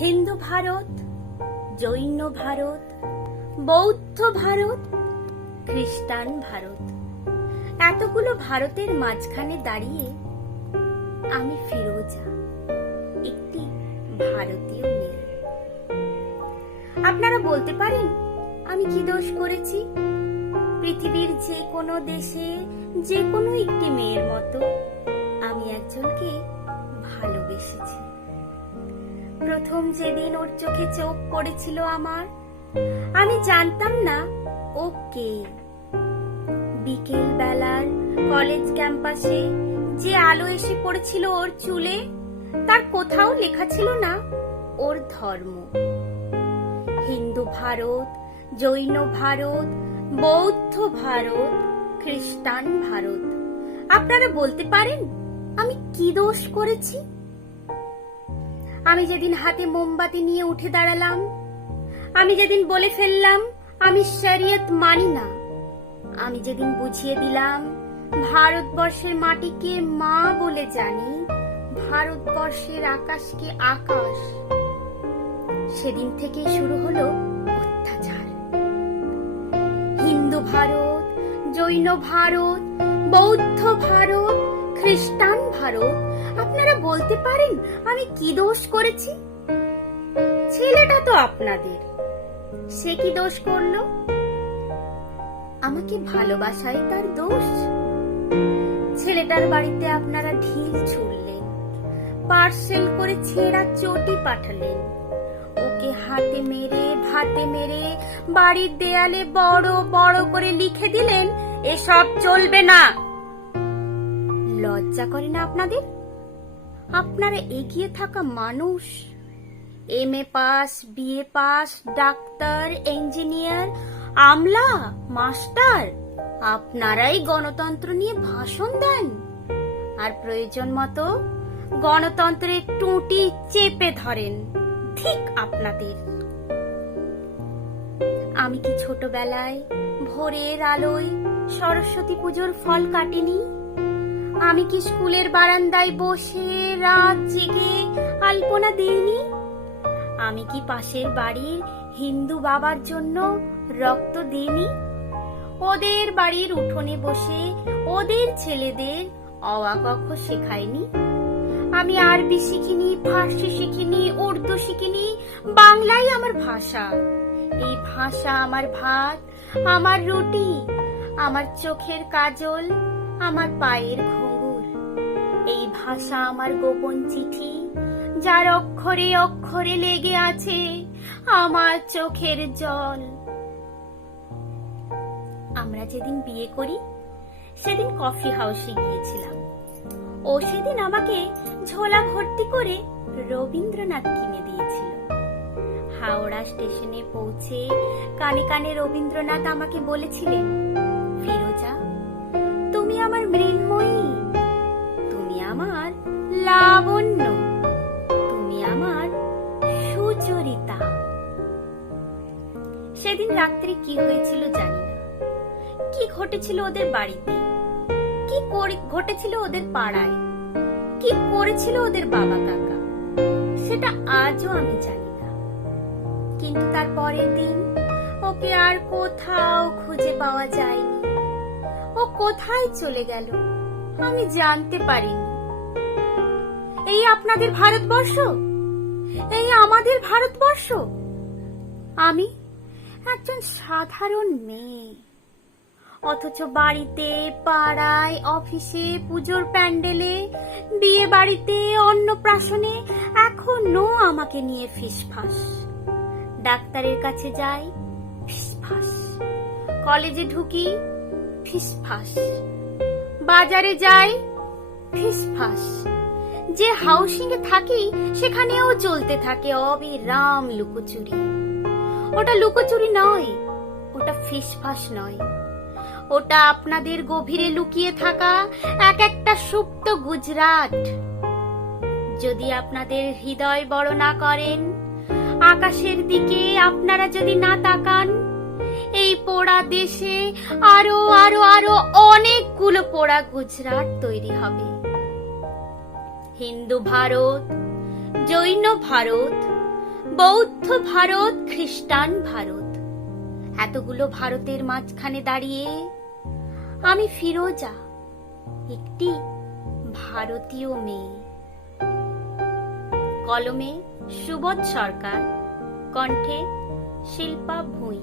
হিন্দু ভারত, জৈন ভারত, বৌদ্ধ ভারত, খ্রিস্টান ভারত, এতগুলো ভারতের মাঝখানে দাঁড়িয়ে আমি ফিরোজা, একটি ভারতীয় মেয়ে। আপনারা বলতে পারেন আমি কি দোষ করেছি? পৃথিবীর যে কোনো দেশে যে কোনো একটি মেয়ের মতো আমি একজনকে ভালোবেসেছি। প্রথম যেদিন ওর চোখে চোখ পড়েছিল আমার, আমি জানতাম না ও কে। বিকেল বেলার কলেজ ক্যাম্পাসে যে আলো এসে পড়েছিল ওর চুলে, তার কোথাও লেখা ছিল না ওর ধর্ম। হিন্দু ভারত, জৈন ভারত, বৌদ্ধ ভারত, খ্রিস্টান ভারত। আপনারা বলতে পারেন আমি কি দোষ করেছি? আমি যেদিন হাতে মোমবাতি নিয়ে উঠে দাঁড়ালাম, আমি যেদিন বলে ফেললাম আমি শরিয়ত মানি না, আমি যেদিন বুঝিয়ে দিলাম ভারতবর্ষের মাটিকে মা বলে জানি, ভারতবর্ষের আকাশকে আকাশ, সেদিন থেকে শুরু হলো অত্যাচার। হিন্দু ভারত, জৈন ভারত, বৌদ্ধ ভারত, খ্রিস্টান ভারত। আপনারা বলতে পারেন আমি কি দোষ করেছি? ছেলেটা তো আপনাদের, সে কি দোষ করলো? আমাকে ভালোবাসাই তার দোষ? ছেলেটার বাড়িতে আপনারা ঢিল ছুড়লেন, পার্সেল করে ছেঁড়া চটি পাঠালেন, ওকে হাতে মেরে ভাতে মেরে বাড়ির দেয়ালে বড় বড় করে লিখে দিলেন এসব চলবে না। লজ্জা করে না আপনাদের? আপনারা এগিয়ে থাকা মানুষ, এমএ পাস, বিএ পাস, ডাক্তার, ইঞ্জিনিয়ার, আমলা, মাস্টার, আপনারাই গণতন্ত্র নিয়ে ভাষণ দেন, আর প্রয়োজন মতো গণতন্ত্রের টুঁটি চেপে ধরেন। ঠিক আপনাদের। আমি কি ছোটবেলায় ভোরের আলোয় সরস্বতী পুজোর ফল কাটিনি? আমি কি স্কুলের বারান্দায় বসে রাত জেগে আলপনা দিইনি? আমি কি পাশের বাড়ির হিন্দু বাবার জন্য রক্ত দিইনি? ওদের বাড়ির উঠোনে বসে ওদের ছেলেদের অ আ ক খ শেখাইনি? আমি আরবি শিখিনি, ফার্সি শিখিনি, উর্দু শিখিনি, বাংলাই আমার ভাষা। এই ভাষা আমার ভাত, আমার রুটি, আমার চোখের কাজল, আমার পায়ের ঘুঙুর। এই ভাষা আমার গোপন চিঠি, যার অক্ষরে অক্ষরে লেগে আছে আমার চোখের জল। আমরা যেদিন বিয়ে করি সেদিন কফি হাউসে গিয়েছিলাম। ও সেদিন আমাকে ঝোলা ভর্তি করে রবীন্দ্রনাথ কিনে দিয়েছিল। হাওড়া স্টেশনে পৌঁছে কানে কানে রবীন্দ্রনাথ আমাকে বলেছিলেন, ফিরোজা, তুমি আমার মৃন্ময়ী, তুমি আমার লাবণ্য, তুমি আমার সুচরিতা। সেদিন রাত্রে কি হয়েছিল জানি না, কি ঘটেছিল ওদের বাড়িতে, কি ঘটেছিল ওদের পাড়ায়, কি করেছিল ওদের বাবা কাকা, সেটা আজও আমি জানি না। কিন্তু তার পরের দিন ওকে আর কোথাও খুঁজে পাওয়া যায়নি। ও কোথায় চলে গেল আমি জানতে পারিনি। এই আপনাদের ভারতবর্ষ, এই আমাদের ভারতবর্ষ। আমি একজন সাধারণ মেয়ে, অথচ বাড়িতে, পাড়ায়, অফিসে, পুজোর প্যান্ডেলে, বিয়ে বাড়িতে, অন্নপ্রাশনে এখনো আমাকে নিয়ে ফিসফাস। ডাক্তারের কাছে যাই, ফিসফাস। কলেজে ঢুকি, ফিসফাস। বাজারে যাই, ফিসফাস। যে হাউসিং এ থাকি সেখানেও চলতে থাকে অবিরাম লুকোচুরি। ওটা লুকোচুরি নয়, ওটা ফিসফাস নয়, ওটা আপনাদের গভীরে লুকিয়ে থাকা এক একটা সুপ্ত গুজরাট। যদি আপনাদের হৃদয় বড় না করেন, আকাশের দিকে আপনারা যদি না তাকান, এই পোড়া দেশে আরো আরো আরো অনেকগুলো পোড়া গুজরাট তৈরি হবে। হিন্দু ভারত, জৈন ভারত, বৌদ্ধ ভারত, খ্রিস্টান ভারত, এতগুলো ভারতের মাঝখানে দাঁড়িয়ে আমি ফিরোজা, একটি ভারতীয় মেয়ে। কলমে সুবোধ সরকার, কণ্ঠে শিল্পা ভুঁই।